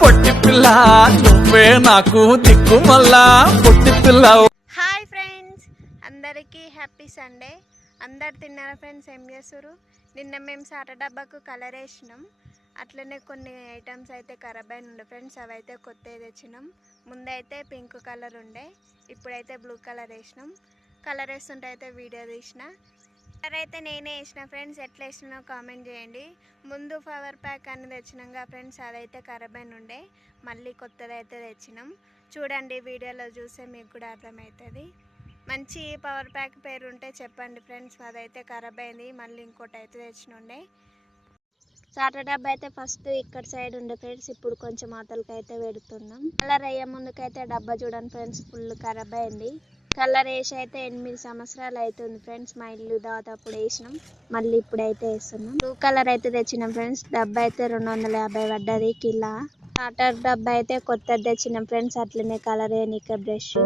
పొట్టి పిల్ల నువ్వే నాకు దిక్కు మళ్ళా పొట్టి పిల్ల. హాయ్ ఫ్రెండ్స్, అందరికీ హ్యాపీ సండే. అందరు తిన్నారా ఫ్రెండ్స్? ఏం చేస్తారు? నిన్న మేము సాటా డబ్బాకు కలర్ వేసినాం. అట్లనే కొన్ని ఐటమ్స్ అయితే ఖరాబ్ అయిన ఉండే ఫ్రెండ్స్, అవి అయితే కొత్తవి తెచ్చినాం. ముందైతే పింక్ కలర్ ఉండే, ఇప్పుడైతే బ్లూ కలర్ వేసినాం. కలర్ వేస్తుంటే అయితే వీడియో తీసిన. కలర్ అయితే నేనే వేసిన ఫ్రెండ్స్. ఎట్లా వేసినా కామెంట్ చేయండి. ముందు పవర్ ప్యాక్ అని తెచ్చినాం ఫ్రెండ్స్, అదైతే ఖరాబ్ అయిన ఉండే, మళ్ళీ కొత్తది అయితే తెచ్చినాం. చూడండి, వీడియోలో చూస్తే మీకు కూడా అర్థమవుతుంది. మంచి పవర్ ప్యాక్ పేరు ఉంటే చెప్పండి ఫ్రెండ్స్. అదైతే ఖరాబ్ అయింది, మళ్ళీ ఇంకోటి అయితే తెచ్చినుండే. సాటా డబ్బా అయితే ఫస్ట్ ఇక్కడ సైడ్ ఉండే ఫ్రెండ్స్, ఇప్పుడు కొంచెం మాతలకి అయితే పెడుతున్నాం. కలర్ వేయ ముందుకైతే డబ్బా చూడండి ఫ్రెండ్స్, ఫుల్ ఖరాబ్ అయింది. కలర్ వేసి అయితే 8 సంవత్సరాలు అవుతుంది ఫ్రెండ్స్. మా ఇల్లు దాదాపుడు వేసినాం, మళ్ళీ ఇప్పుడైతే వేస్తున్నాం. బ్లూ కలర్ అయితే తెచ్చినాం ఫ్రెండ్స్. డబ్బా అయితే 250 పడ్డది కిలా. వాటర్ డబ్బా అయితే కొత్తది తెచ్చినాం ఫ్రెండ్స్. అట్లనే కలర్ వేయనీక బ్రష్.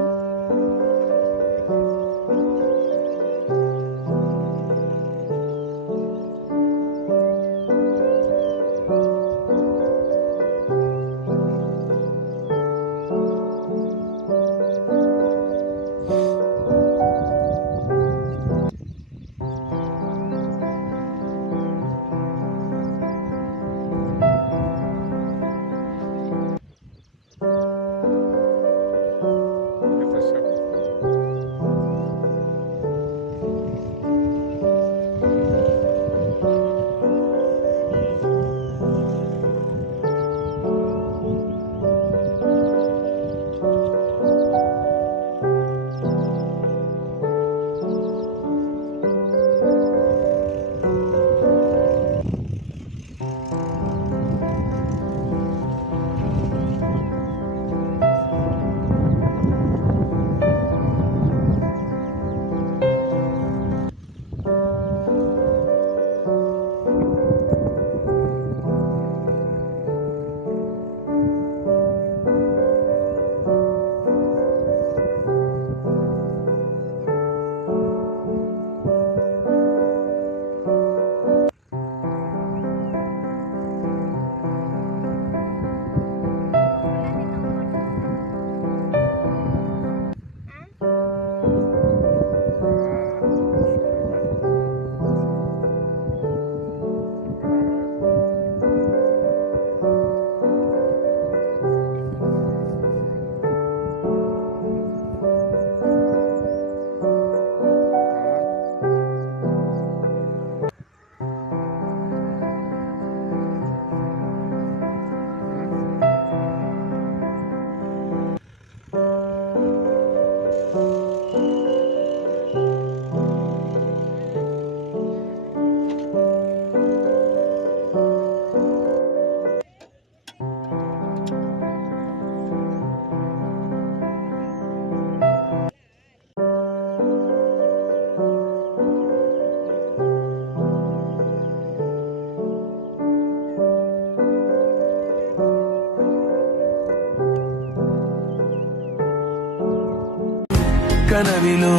ಕನವಿಲು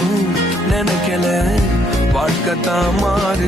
ನೆನಕೆಲೆ ವಾಟ್ಕತ ಮಾರಿ